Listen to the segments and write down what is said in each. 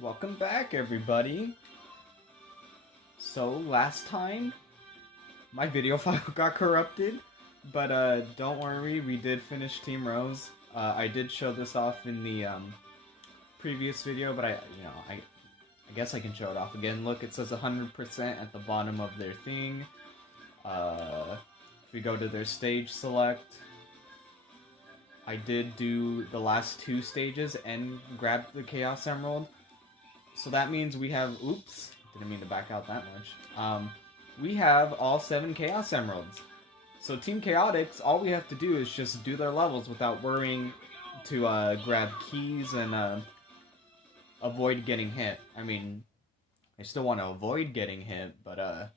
Welcome back, everybody. So, last time, my video file got corrupted, but don't worry, we did finish Team Rose. I did show this off in the previous video, but I guess I can show it off again. Look, it says 100% at the bottom of their thing. If we go to their stage select, I did do the last two stages and grab the Chaos Emerald. So that means we have, oops, didn't mean to back out that much. We have all 7 Chaos Emeralds. So Team Chaotix, all we have to do is just do their levels without worrying to grab keys and avoid getting hit. I mean, I still want to avoid getting hit, but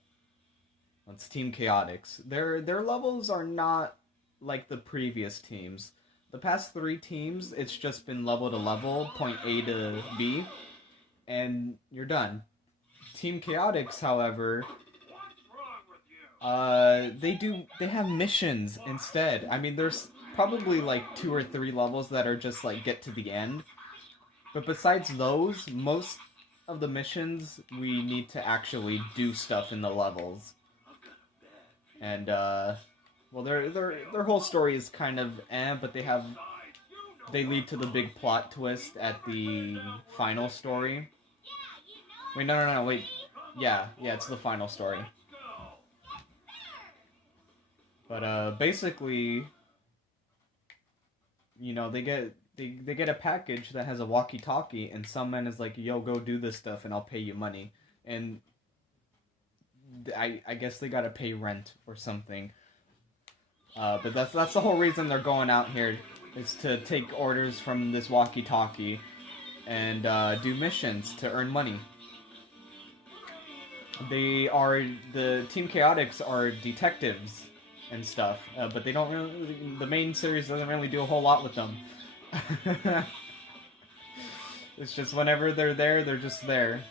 it's Team Chaotix. Their levels are not like the previous teams. The past 3 teams, it's just been level to level, point A to B, and you're done. Team Chaotix, however, they have missions instead. I mean, there's probably like 2 or 3 levels that are just like get to the end. But besides those, most of the missions we need to actually do stuff in the levels. And well, their whole story is kind of but they lead to the big plot twist at the final story. Wait, no, wait. Yeah, it's the final story. But basically, you know, they get a package that has a walkie-talkie, and some man is like, "Yo, go do this stuff, and I'll pay you money." And I guess they gotta pay rent or something. But that's the whole reason they're going out here, is to take orders from this walkie-talkie and do missions to earn money. The Team Chaotix are detectives and stuff, but they don't really. The main series doesn't really do a whole lot with them. It's just whenever they're there, they're just there.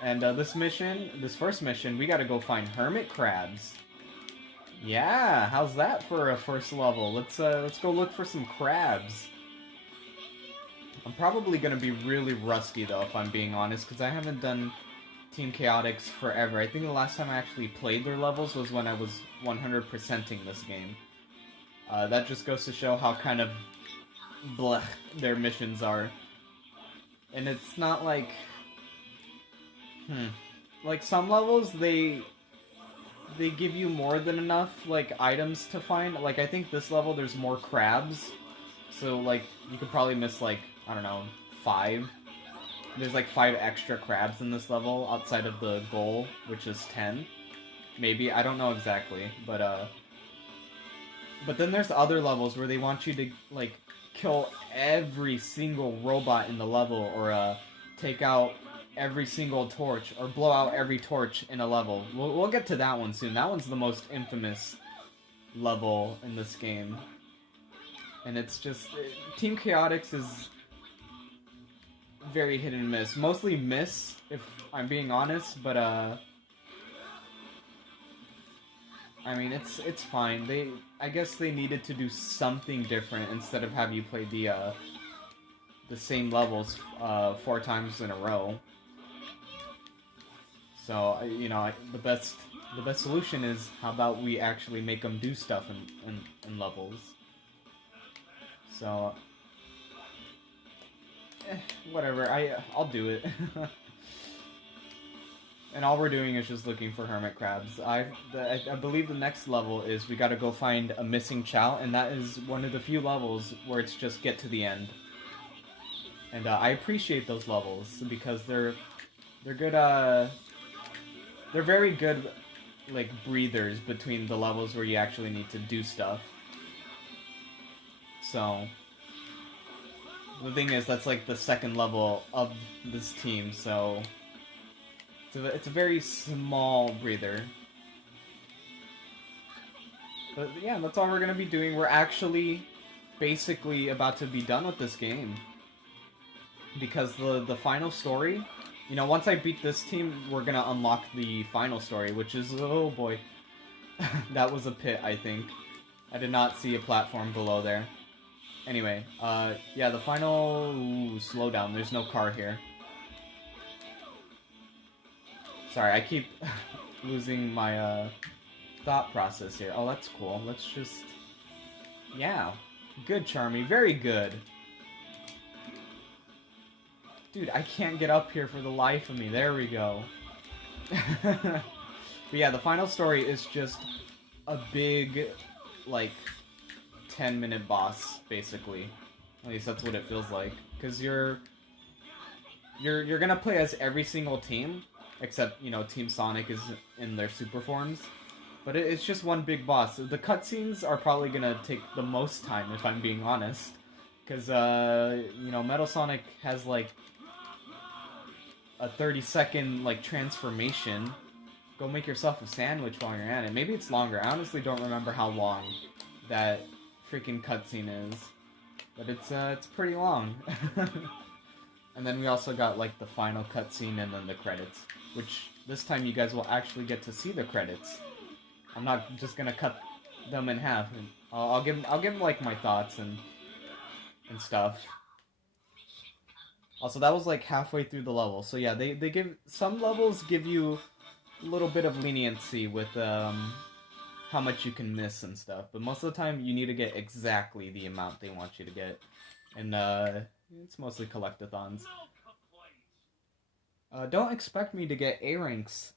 And this first mission, we gotta go find hermit crabs. Yeah, how's that for a first level? Let's go look for some crabs. I'm probably gonna be really rusty though, if I'm being honest, because I haven't done Team Chaotix forever. I think the last time I actually played their levels was when I was 100%ing this game. That just goes to show how kind of blech their missions are. And it's not like... Like, some levels, they give you more than enough, like, items to find. Like, I think this level there's more crabs. So, like, you could probably miss, like, I don't know, 5. There's, like, 5 extra crabs in this level outside of the goal, which is 10. Maybe, I don't know exactly. But then there's other levels where they want you to, like, kill every single robot in the level, or, take out every single torch, or blow out every torch in a level. We'll get to that one soon. That one's the most infamous level in this game. And it's just... Team Chaotix is very hit and miss. Mostly miss, if I'm being honest, but I mean, it's fine. I guess they needed to do something different instead of have you play the same levels 4 times in a row. So, you know, the best solution is, how about we actually make them do stuff in levels. So, whatever, I'll do it. And all we're doing is just looking for hermit crabs. I believe the next level is we gotta go find a missing Chao, and that is one of the few levels where it's just get to the end. And I appreciate those levels because they're good. They're very good, like, breathers between the levels where you actually need to do stuff. So the thing is, that's like the second level of this team, so it's a very small breather. But yeah, that's all we're gonna be doing. We're actually basically about to be done with this game, because the final story, you know, once I beat this team, we're gonna unlock the final story, which is, oh boy, that was a pit, I think. I did not see a platform below there. Anyway, yeah, the final... Ooh, slow down, there's no car here. Sorry, I keep losing my thought process here. Oh, that's cool. Let's just... Yeah. Good, Charmy. Very good. Dude, I can't get up here for the life of me. There we go. But yeah, the final story is just a big, like, 10-minute boss, basically. At least that's what it feels like. Because you're gonna play as every single team, except, you know, Team Sonic is in their super forms. But it's just one big boss. The cutscenes are probably gonna take the most time, if I'm being honest. Because, you know, Metal Sonic has, like, a 30-second, like, transformation. Go make yourself a sandwich while you're at it. Maybe it's longer. I honestly don't remember how long that freaking cutscene is. But it's pretty long. And then we also got, like, the final cutscene and then the credits. Which, this time you guys will actually get to see the credits. I'm not just gonna cut them in half. And I'll give like, my thoughts and stuff. Also, that was, like, halfway through the level. So yeah, they give... Some levels give you a little bit of leniency with, how much you can miss and stuff. But most of the time, you need to get exactly the amount they want you to get. And, it's mostly collectathons. Don't expect me to get A ranks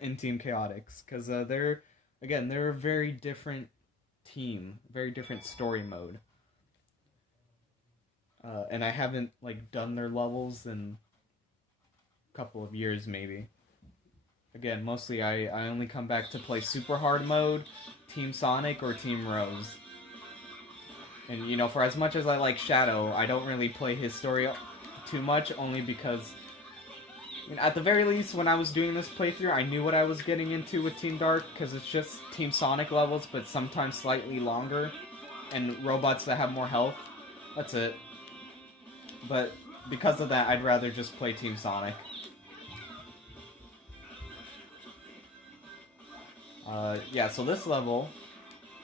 in Team Chaotix, because they're a very different team, very different story mode. And I haven't, like, done their levels in a couple of years, maybe. Again, mostly I only come back to play Super Hard Mode, Team Sonic, or Team Rose. And, you know, for as much as I like Shadow, I don't really play his story too much, only because... I mean, at the very least, when I was doing this playthrough, I knew what I was getting into with Team Dark, because it's just Team Sonic levels, but sometimes slightly longer, and robots that have more health. That's it. But because of that, I'd rather just play Team Sonic. Yeah, so this level,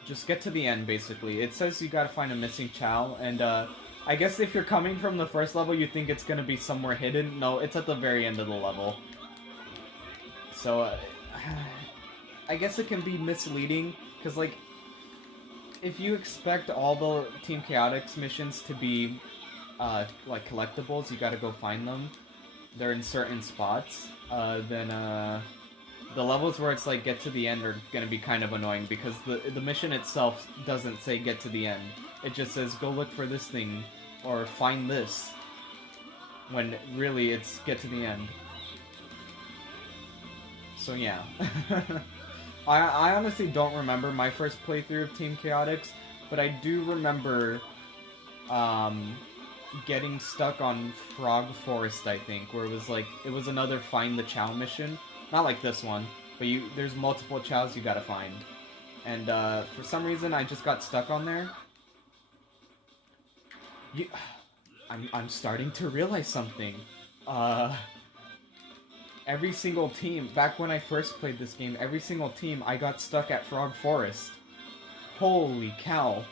just get to the end, basically. It says you gotta find a missing Chao, and, I guess if you're coming from the first level, you think it's gonna be somewhere hidden. No, it's at the very end of the level. So, I guess it can be misleading, because, like, if you expect all the Team Chaotix missions to be, like, collectibles, you gotta go find them. They're in certain spots. Then, the levels where it's like, get to the end are gonna be kind of annoying, because the mission itself doesn't say get to the end. It just says, go look for this thing, or find this, when really it's get to the end. So yeah. I honestly don't remember my first playthrough of Team Chaotix, but I do remember, getting stuck on Frog Forest, I think, where it was another find the Chao mission. Not like this one, but there's multiple Chaos you gotta find. And, for some reason, I just got stuck on there. I'm starting to realize something. Every single team, back when I first played this game, every single team, I got stuck at Frog Forest. Holy cow.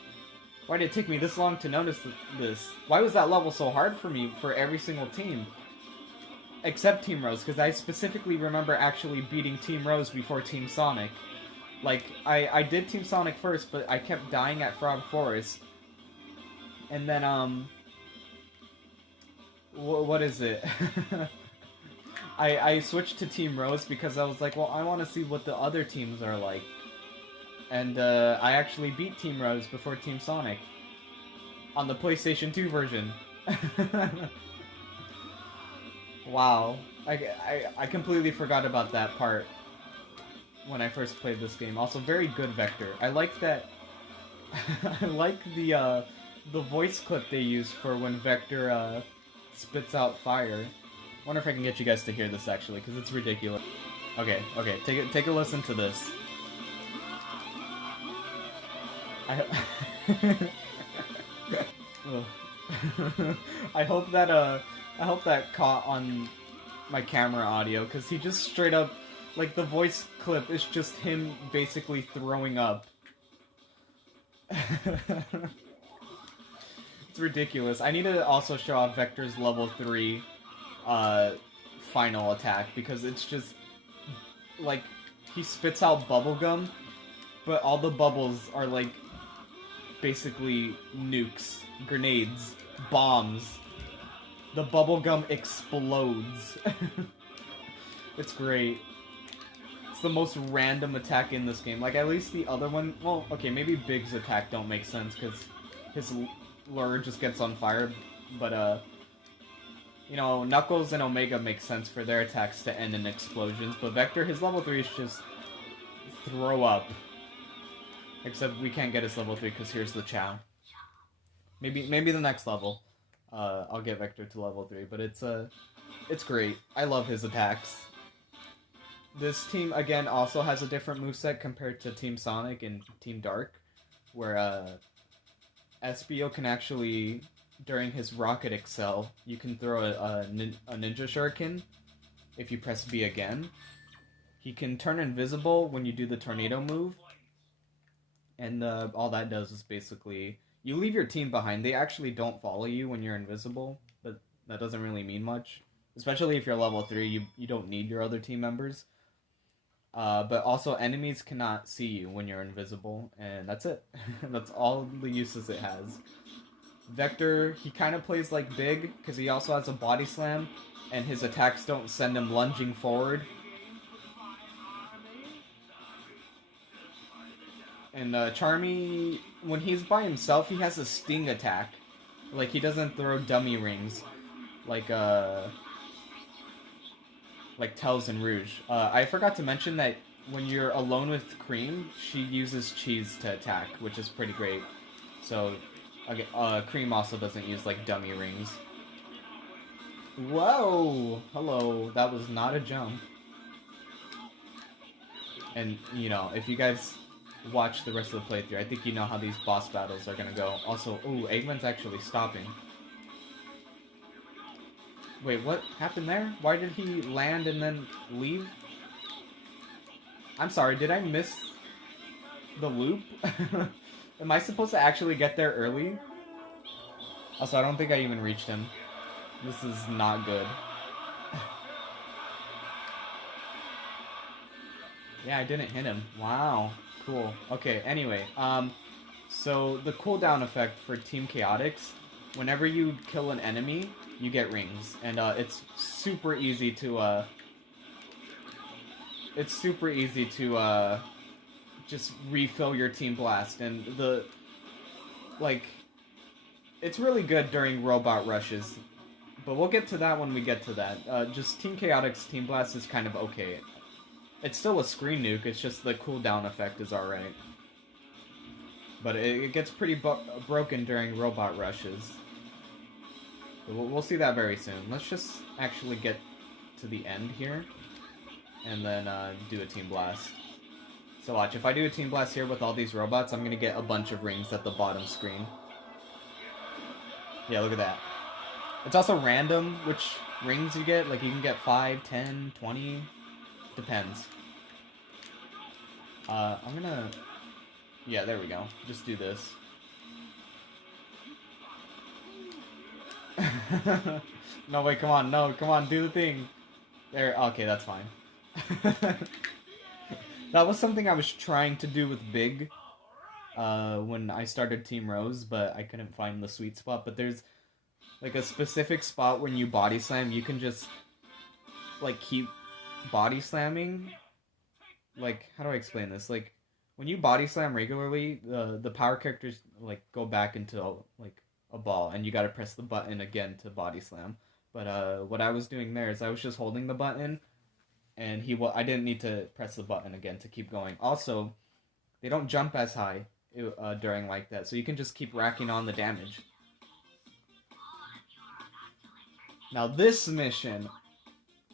Why did it take me this long to notice this? Why was that level so hard for me for every single team? Except Team Rose, because I specifically remember actually beating Team Rose before Team Sonic. Like, I did Team Sonic first, but I kept dying at Frog Forest. And then, what is it? I switched to Team Rose because I was like, well, I want to see what the other teams are like. And, I actually beat Team Rose before Team Sonic. On the PlayStation 2 version. Wow. I completely forgot about that part when I first played this game. Also, very good Vector. I like that... I like the voice clip they use for when Vector, spits out fire. I wonder if I can get you guys to hear this, actually, because it's ridiculous. Okay, take a listen to this. I hope that caught on my camera audio, because he just straight up, like, the voice clip is just him basically throwing up. It's ridiculous. I need to also show off Vector's level 3, final attack because it's just like he spits out bubblegum, but all the bubbles are like basically nukes, grenades, bombs. The bubblegum explodes. It's great. It's the most random attack in this game. Like, at least the other one... Well, okay, maybe Big's attack don't make sense, because his lure just gets on fire. But, you know, Knuckles and Omega make sense for their attacks to end in explosions. But Vector, his level 3 is just... throw up. Except we can't get his level 3, because here's the Chow. Maybe the next level. I'll get Vector to level 3, but it's great. I love his attacks. This team, again, also has a different moveset compared to Team Sonic and Team Dark, where SBO can actually, during his Rocket Excel, you can throw a Ninja Shuriken if you press B again. He can turn invisible when you do the Tornado move, and all that does is basically... You leave your team behind. They actually don't follow you when you're invisible, but that doesn't really mean much. Especially if you're level 3, you don't need your other team members. But also, enemies cannot see you when you're invisible, and that's it. That's all the uses it has. Vector, he kind of plays like Big, because he also has a body slam, and his attacks don't send him lunging forward. And Charmy, when he's by himself, he has a sting attack. Like, he doesn't throw dummy rings. Like Tails and Rouge. I forgot to mention that when you're alone with Cream, she uses Cheese to attack, which is pretty great. So, Cream also doesn't use, like, dummy rings. Whoa! Hello, that was not a jump. And, you know, if you guys... watch the rest of the playthrough, I think you know how these boss battles are gonna go. Also, ooh, Eggman's actually stopping. Wait, what happened there? Why did he land and then leave? I'm sorry, did I miss the loop? Am I supposed to actually get there early? Also, I don't think I even reached him. This is not good. Yeah, I didn't hit him. Wow. Cool. Okay, anyway, so the cooldown effect for Team Chaotix, whenever you kill an enemy, you get rings, and it's super easy to just refill your Team Blast, and it's really good during robot rushes, but we'll get to that when we get to that. Just Team Chaotix Team Blast is kind of okay. It's still a screen nuke, it's just the cooldown effect is alright. But it gets pretty broken during robot rushes. But we'll see that very soon. Let's just actually get to the end here, and then do a Team Blast. So watch, if I do a Team Blast here with all these robots, I'm gonna get a bunch of rings at the bottom screen. Yeah, look at that. It's also random which rings you get, like you can get 5, 10, 20... Depends. I'm gonna... Yeah, there we go. Just do this. No, wait, come on. No, come on, do the thing. There, okay, that's fine. That was something I was trying to do with Big when I started Team Rose, but I couldn't find the sweet spot. But there's, like, a specific spot when you body slam, you can just, like, keep body slamming. Like, how do I explain this? Like, when you body slam regularly, the power characters like go back into like a ball, and you gotta press the button again to body slam. But what I was doing there is I was just holding the button, and I didn't need to press the button again to keep going. Also, they don't jump as high during like that, so you can just keep racking on the damage. Now this mission,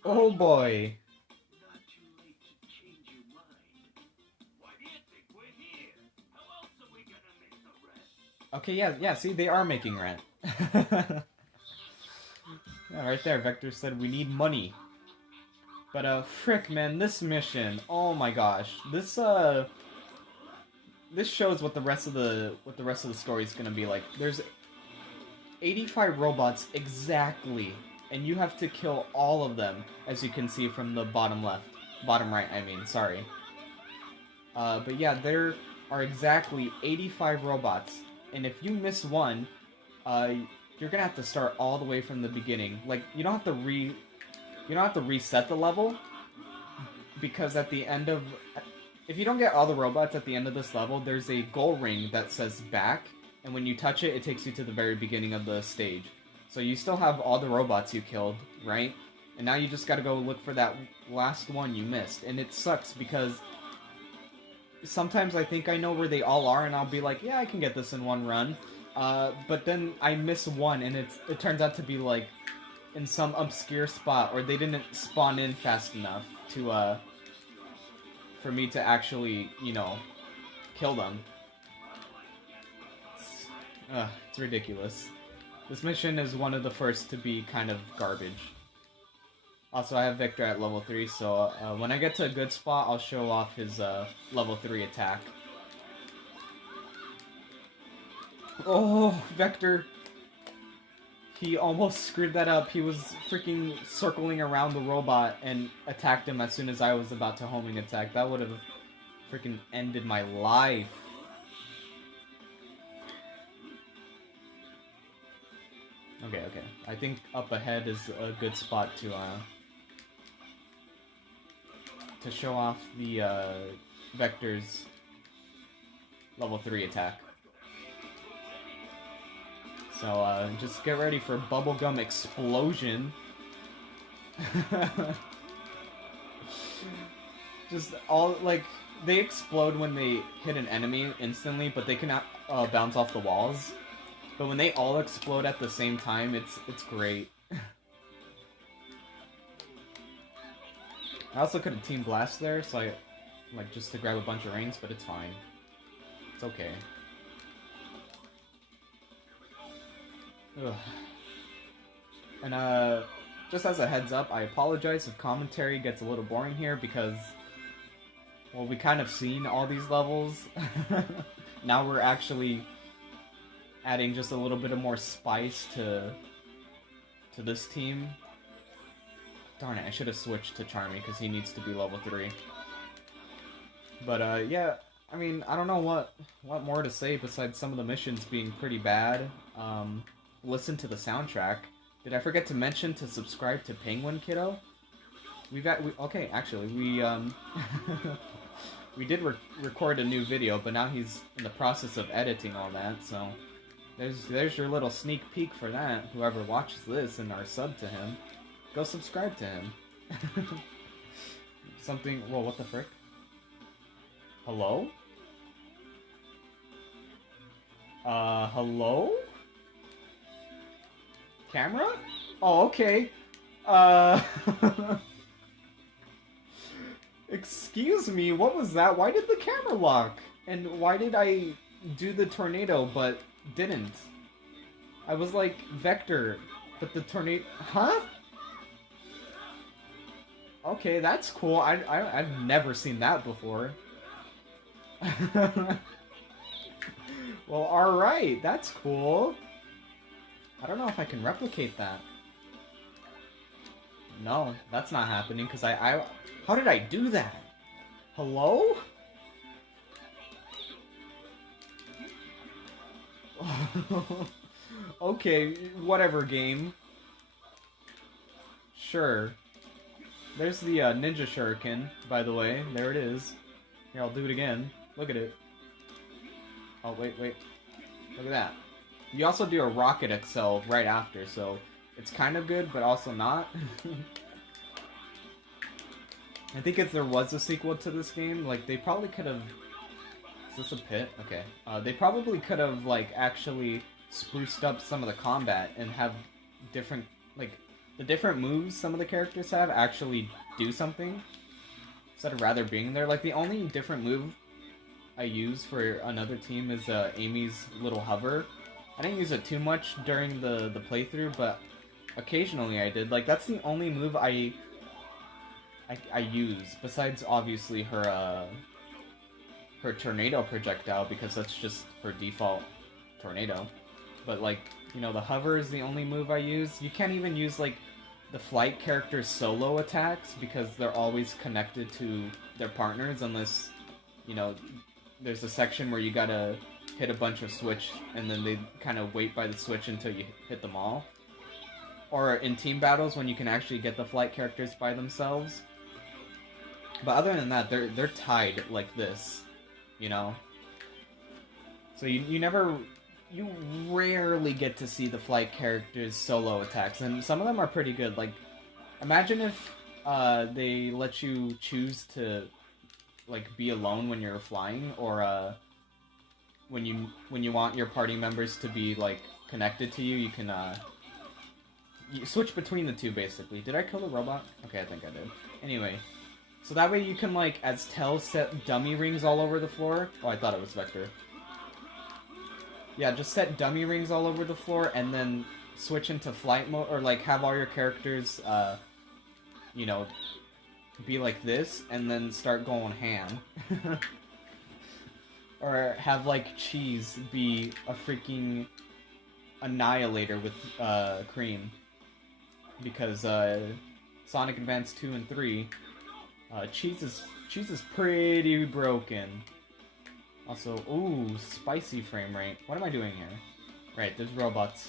oh boy. Okay, yeah, see, they are making rent. Yeah, right there, Vector said we need money. But, frick, man, this mission, oh my gosh. This shows what the rest of the story is gonna be like. There's 85 robots exactly and you have to kill all of them, as you can see from the bottom right, I mean, sorry. But yeah, there are exactly 85 robots, and if you miss one, you're gonna have to start all the way from the beginning. Like, you don't have to reset the level, because at the end of... If you don't get all the robots at the end of this level, there's a goal ring that says back, and when you touch it, it takes you to the very beginning of the stage. So you still have all the robots you killed, right? And now you just gotta go look for that last one you missed. And it sucks because sometimes I think I know where they all are, and I'll be like, yeah, I can get this in one run. But then I miss one, and it turns out to be like in some obscure spot, or they didn't spawn in fast enough to for me to actually, you know, kill them. It's ridiculous. This mission is one of the first to be kind of garbage. Also, I have Victor at level 3, so when I get to a good spot, I'll show off his level 3 attack. Oh, Vector! He almost screwed that up. He was freaking circling around the robot and attacked him as soon as I was about to homing attack. That would have freaking ended my life. Okay. I think up ahead is a good spot to show off the Vector's level 3 attack. So just get ready for bubblegum explosion. Just all, like, they explode when they hit an enemy instantly, but they cannot bounce off the walls. But when they all explode at the same time, it's great. I also could have Team Blast there, so I, like, just to grab a bunch of rings, but it's fine. It's okay. Ugh. And, just as a heads up, I apologize if commentary gets a little boring here, because, well, we kind of seen all these levels. Now we're actually adding just a little bit of more spice to this team. Darn it, I should have switched to Charmy, because he needs to be level 3. But, yeah, I mean, I don't know what more to say besides some of the missions being pretty bad. Listen to the soundtrack. Did I forget to mention to subscribe to Penguin Kiddo? Okay, actually, we did record a new video, but now he's in the process of editing all that, so there's your little sneak peek for that. Whoever watches this and are sub to him, go subscribe to him. Something, whoa, what the frick? Hello? Hello? Camera? Oh, okay. Excuse me, what was that? Why did the camera lock? And why did I do the tornado but didn't? I was like, Vector, but the tornado... Huh? Okay, that's cool. I've never seen that before. Well, alright, that's cool. I don't know if I can replicate that. No, that's not happening, because I... How did I do that? Hello? Okay, whatever, game. Sure. There's the ninja shuriken, by the way. There it is. Here, I'll do it again. Look at it. Oh, wait. Look at that. You also do a Rocket Excel right after, so it's kind of good, but also not. I think if there was a sequel to this game, like, they probably could have... Is this a pit? Okay. They probably could have, like, actually spruced up some of the combat and have different, like, the different moves some of the characters have actually do something instead of rather being there. Like, the only different move I use for another team is Amy's little hover. I didn't use it too much during the playthrough, but occasionally I did. Like, that's the only move I use, besides obviously her tornado projectile, because that's just her default tornado. But, like, you know, the hover is the only move I use. You can't even use, like, the flight characters' solo attacks because they're always connected to their partners unless, you know, there's a section where you gotta hit a bunch of switch and then they kind of wait by the switch until you hit them all. Or in team battles when you can actually get the flight characters by themselves. But other than that, they're tied like this, you know? So you rarely get to see the flight characters' solo attacks, and some of them are pretty good. Like, imagine if they let you choose to, like, be alone when you're flying, or when you want your party members to be, like, connected to you, you can you switch between the two, basically. Did I kill the robot? Okay, I think I did. Anyway, so that way you can, like, as Tell, set dummy rings all over the floor. Oh, I thought it was Vector. Yeah, just set dummy rings all over the floor and then switch into flight mode, or like have all your characters, you know, be like this and then start going ham. Or have like Cheese be a freaking annihilator with Cream. Because Sonic Advance 2 and 3, Cheese is pretty broken. Also, ooh, spicy frame rate. What am I doing here? Right, there's robots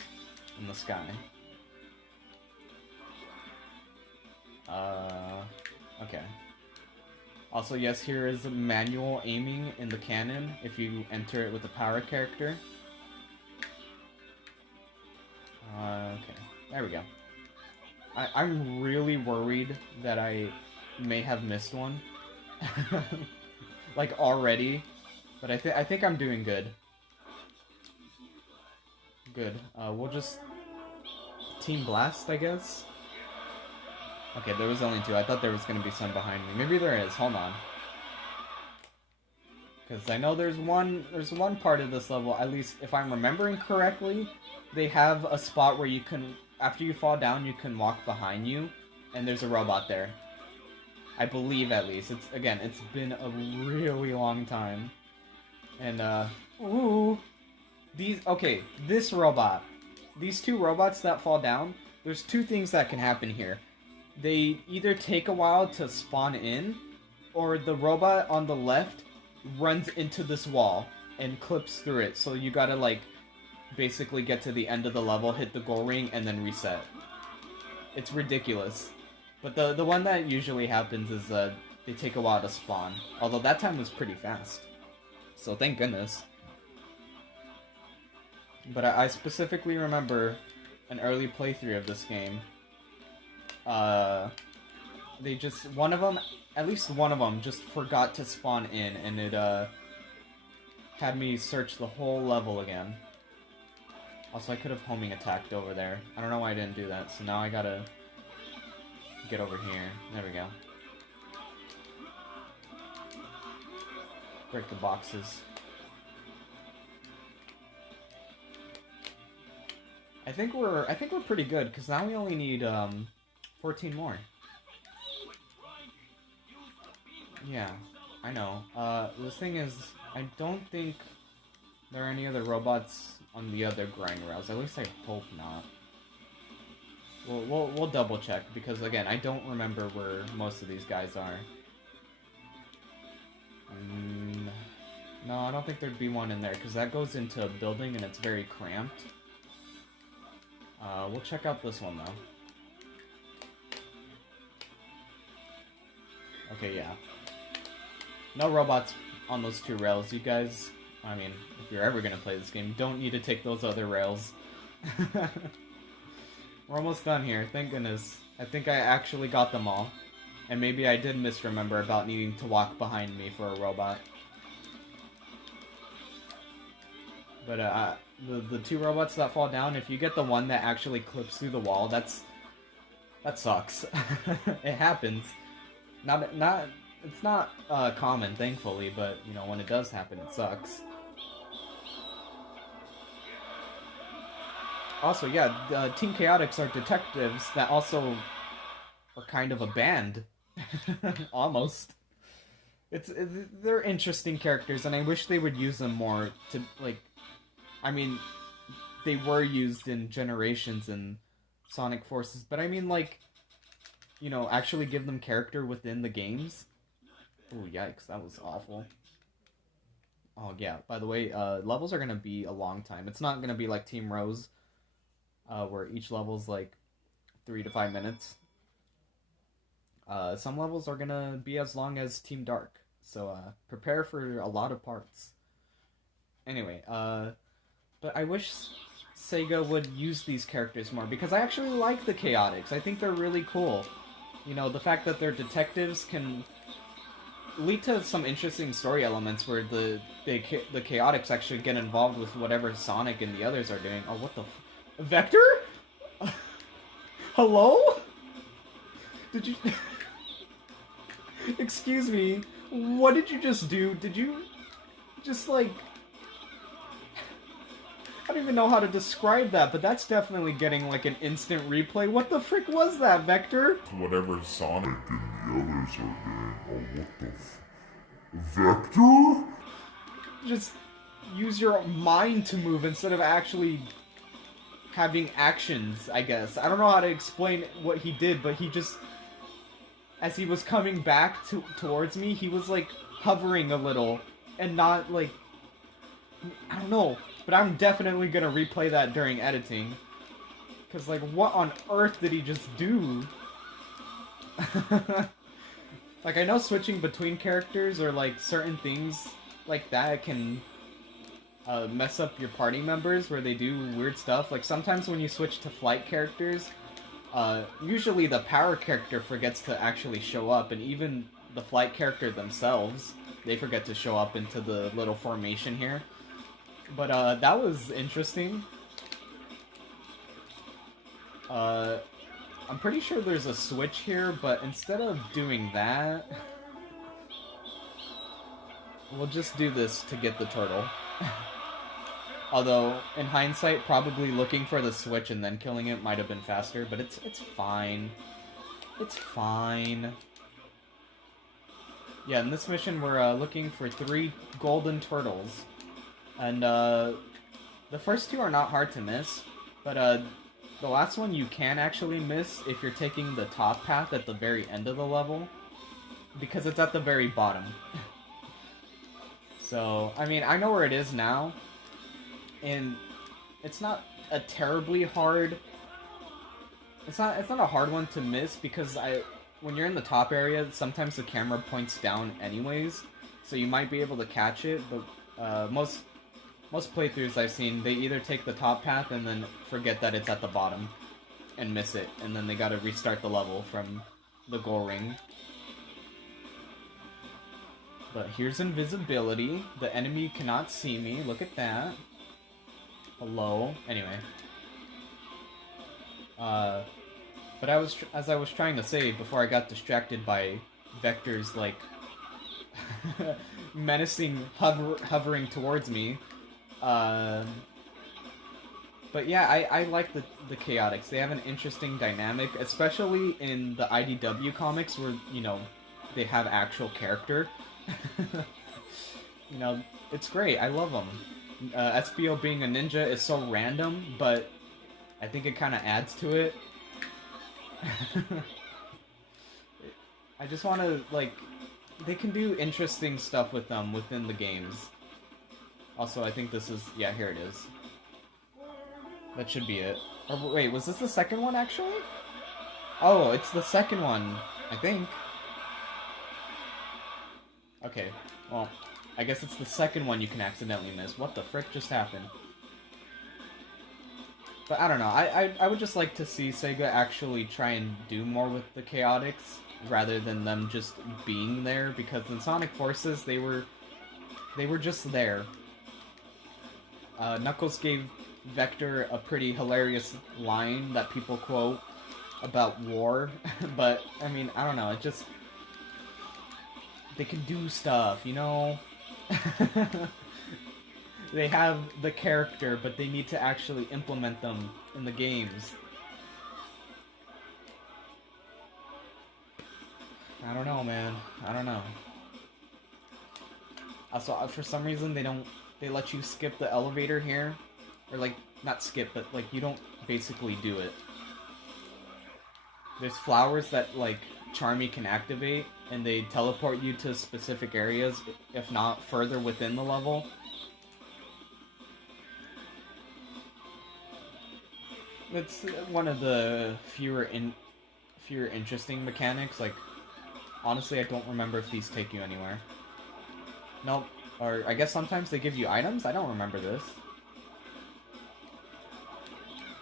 in the sky. Okay. Also, yes, here is manual aiming in the cannon if you enter it with a power character. Okay, there we go. I'm really worried that I may have missed one. Like, already. But I think I'm doing good. Good. We'll just Team Blast, I guess? Okay, there was only two. I thought there was gonna be some behind me. Maybe there is. Hold on. Because I know there's one part of this level, at least if I'm remembering correctly, they have a spot where you can, after you fall down, you can walk behind you, and there's a robot there. I believe, at least. It's been a really long time. And, ooh, this robot, these two robots that fall down, there's two things that can happen here. They either take a while to spawn in, or the robot on the left runs into this wall and clips through it, so you gotta, like, basically get to the end of the level, hit the goal ring, and then reset. It's ridiculous. But the one that usually happens is, they take a while to spawn, although that time was pretty fast. So thank goodness. But I specifically remember an early playthrough of this game. They just, at least one of them just forgot to spawn in, and it, had me search the whole level again. Also, I could have homing attacked over there. I don't know why I didn't do that, so now I gotta get over here. There we go. Break the boxes. I think we're pretty good, because now we only need 14 more. Yeah, I know. The thing is, I don't think there are any other robots on the other grind rails. At least I hope not. We'll double check, because again, I don't remember where most of these guys are. No, I don't think there'd be one in there, because that goes into a building and it's very cramped. We'll check out this one, though. Okay, yeah. No robots on those two rails. You guys, I mean, if you're ever gonna play this game, don't need to take those other rails. We're almost done here, thank goodness. I think I actually got them all. And maybe I did misremember about needing to walk behind me for a robot. But, the two robots that fall down, if you get the one that actually clips through the wall, that sucks. It happens. It's not common, thankfully, but, you know, when it does happen, it sucks. Also, yeah, Team Chaotix are detectives that also are kind of a band. Almost. They're interesting characters, and I wish they would use them more to, like, I mean, they were used in Generations and Sonic Forces, but I mean, like, you know, actually give them character within the games. Ooh, yikes, that was awful. Oh, yeah, by the way, levels are gonna be a long time. It's not gonna be like Team Rose, where each level's like 3 to 5 minutes. Some levels are gonna be as long as Team Dark, so prepare for a lot of parts. Anyway, but I wish Sega would use these characters more, because I actually like the Chaotix. I think they're really cool. You know, the fact that they're detectives can lead to some interesting story elements where the Chaotix actually get involved with whatever Sonic and the others are doing. Oh, what the Vector? Hello? Did you... Excuse me, what did you just do? Did you just, like... I don't even know how to describe that, but that's definitely getting, like, an instant replay. What the frick was that, Vector? Whatever Sonic and the others are doing. Oh, what the Vector? Just use your mind to move instead of actually having actions, I guess. I don't know how to explain what he did, but he just... As he was coming back towards me, he was, like, hovering a little, and not, like... I don't know, but I'm definitely gonna replay that during editing. Because, like, what on earth did he just do? Like, I know switching between characters or, like, certain things like that can mess up your party members where they do weird stuff. Like, sometimes when you switch to flight characters... usually the power character forgets to actually show up, and even the flight character themselves, they forget to show up into the little formation here. But, that was interesting. I'm pretty sure there's a switch here, but instead of doing that... We'll just do this to get the turtle. Although, in hindsight, probably looking for the switch and then killing it might have been faster, but it's fine. It's fine. Yeah, in this mission we're looking for 3 golden turtles. And the first 2 are not hard to miss, but the last one you can actually miss if you're taking the top path at the very end of the level, because it's at the very bottom. So, I mean, I know where it is now. And it's not a terribly hard... It's not a hard one to miss, because when you're in the top area, sometimes the camera points down anyways, so you might be able to catch it, but most playthroughs I've seen, they either take the top path and then forget that it's at the bottom, and miss it, and then they gotta restart the level from the goal ring. But here's invisibility. The enemy cannot see me, look at that. Hello. Anyway. But as I was trying to say before I got distracted by Vector's, like, menacing hovering towards me. But yeah, I like the Chaotix. They have an interesting dynamic, especially in the IDW comics where, you know, they have actual character. You know, it's great. I love them. SBO being a ninja is so random, but I think it kind of adds to it. I just want to, like, they can do interesting stuff with them within the games. Also, I think this is, yeah, here it is. That should be it. Or wait, was this the second one, actually? Oh, it's the second one, I think. Okay, well, I guess it's the second one you can accidentally miss. What the frick just happened? But I don't know, I would just like to see Sega actually try and do more with the Chaotix, rather than them just being there, because in Sonic Forces, they were just there. Knuckles gave Vector a pretty hilarious line that people quote about war, but, I mean, I don't know, it just... They can do stuff, you know? They have the character, but they need to actually implement them in the games. I don't know, man. I don't know. Also, for some reason, they let you skip the elevator here. Or, like, not skip, but, like, you don't basically do it. there's flowers that, like, Charmy can activate, and they teleport you to specific areas, if not further within the level. It's one of the fewer interesting mechanics. Like, honestly, I don't remember if these take you anywhere. Nope. Or I guess sometimes they give you items? I don't remember this.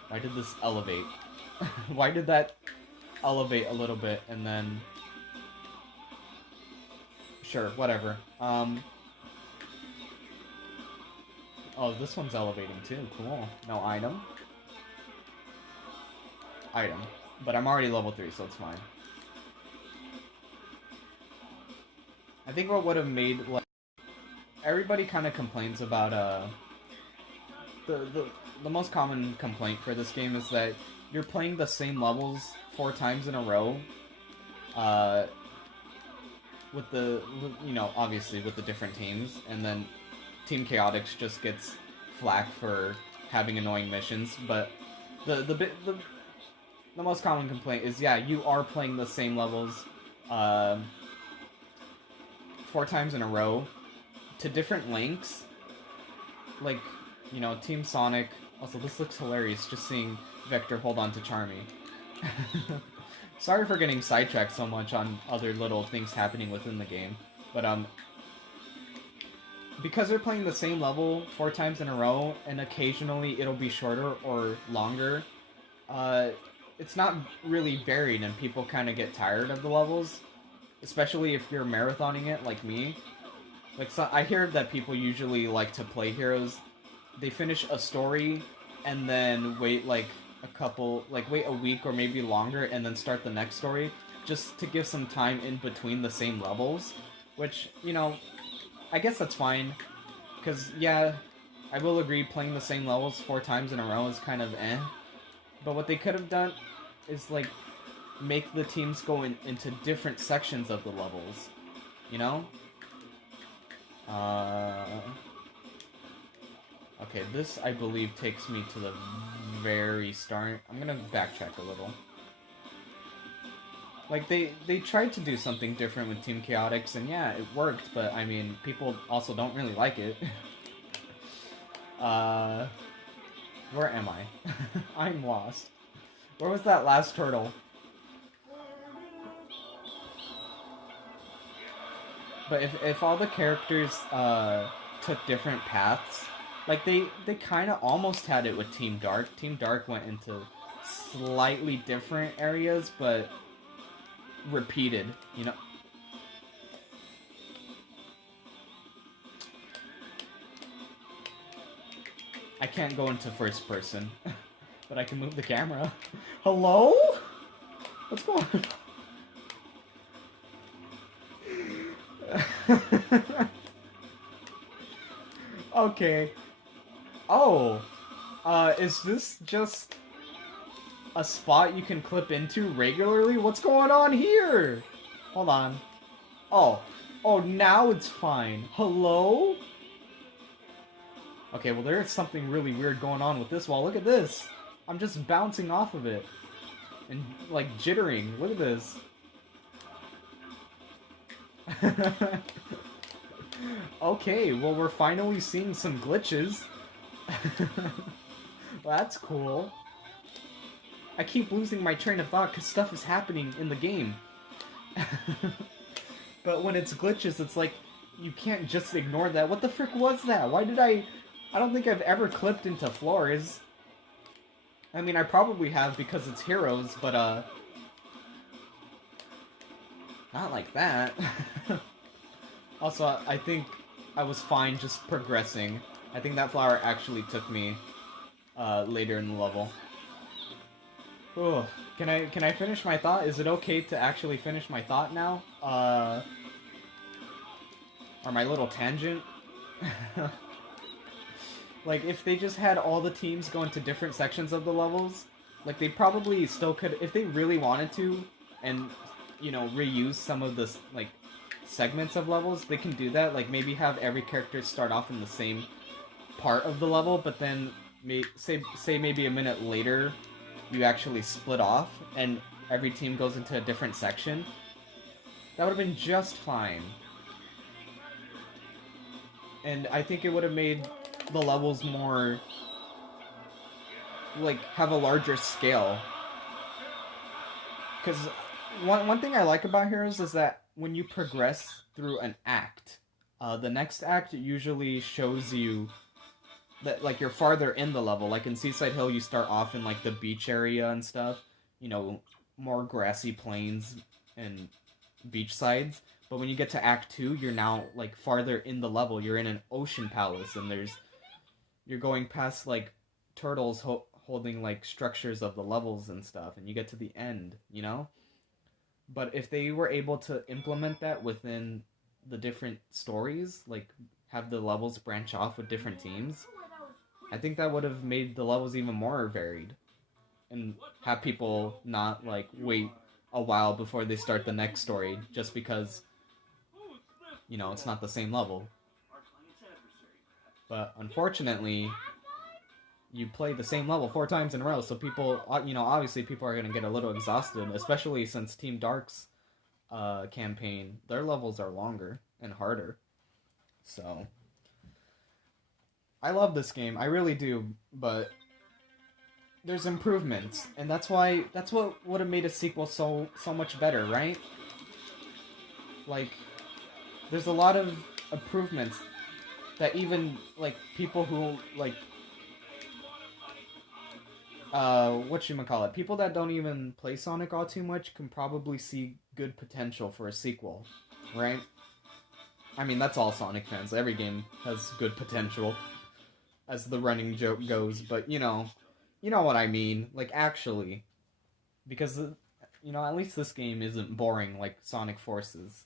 Why did this elevate? Why did that elevate a little bit and then... Sure, whatever. Oh, this one's elevating too. Cool. No item. Item. But I'm already level 3, so it's fine. I think what would have made, like... Everybody kind of complains about, the most common complaint for this game is that you're playing the same levels 4 times in a row. With the, you know, obviously with the different teams, and then Team Chaotix just gets flack for having annoying missions, but the most common complaint is, yeah, you are playing the same levels 4 times in a row to different lengths. Like, you know, Team Sonic. Also, this looks hilarious, just seeing Vector hold on to Charmy. Sorry for getting sidetracked so much on other little things happening within the game, but because they're playing the same level 4 times in a row, and occasionally it'll be shorter or longer, it's not really varied, and people kind of get tired of the levels, especially if you're marathoning it like me. Like, so I hear that people usually like to play Heroes. They finish a story and then wait like wait a week or maybe longer and then start the next story, just to give some time in between the same levels, which, you know, I guess that's fine, because, yeah, I will agree playing the same levels 4 times in a row is kind of eh, but what they could have done is, like, make the teams go into different sections of the levels, you know? Okay, this, I believe, takes me to the very start. I'm gonna backtrack a little. Like, they tried to do something different with Team Chaotix, and yeah, it worked, but, I mean, people also don't really like it. Where am I? I'm lost. Where was that last turtle? But if all the characters, took different paths, like, they kind of almost had it with Team Dark. Team Dark went into slightly different areas, but repeated, you know? I can't go into first person, but I can move the camera. Hello? What's going on? Okay. Oh. Is this just a spot you can clip into regularly? What's going on here? Hold on. Oh. Oh, now it's fine. Hello? Okay, well, there's something really weird going on with this wall. Look at this. I'm just bouncing off of it. And, like, jittering. Look at this. Okay, well, we're finally seeing some glitches. Well, that's cool. I keep losing my train of thought because stuff is happening in the game. But when it's glitches, it's like, you can't just ignore that. What the frick was that? Why did I don't think I've ever clipped into floors. I mean, I probably have because it's Heroes, but, not like that. Also, I think I was fine just progressing. I think that flower actually took me, later in the level. Ooh, can I finish my thought? Is it okay to actually finish my thought now? Or my little tangent? Like, if they just had all the teams go into different sections of the levels, like, they probably still could, if they really wanted to, and, you know, reuse some of the, like, segments of levels, they can do that. Like, maybe have every character start off in the same part of the level, but then, say maybe a minute later, you actually split off, and every team goes into a different section, that would have been just fine. And I think it would have made the levels more, like, have a larger scale. Because one thing I like about Heroes is that when you progress through an act, the next act usually shows you that, like, you're farther in the level. Like in Seaside Hill, you start off in, like, the beach area and stuff. You know, more grassy plains and beach sides. But when you get to Act 2, you're now, like, farther in the level. You're in an ocean palace, and you're going past, like, turtles holding, like, structures of the levels and stuff, and you get to the end, you know? But if they were able to implement that within the different stories, like, have the levels branch off with different teams, I think that would have made the levels even more varied. And have people not, like, wait a while before they start the next story just because, you know, it's not the same level. But unfortunately, you play the same level 4 times in a row, so people, you know, obviously people are going to get a little exhausted, especially since Team Dark's campaign, their levels are longer and harder. So, I love this game, I really do, but there's improvements, and that's what would have made a sequel so much better, right? Like, there's a lot of improvements that even, like, people who, like, people that don't even play Sonic all too much can probably see good potential for a sequel, right? I mean, that's all Sonic fans. Every game has good potential, as the running joke goes, but, you know what I mean, like, actually. Because, you know, at least this game isn't boring like Sonic Forces.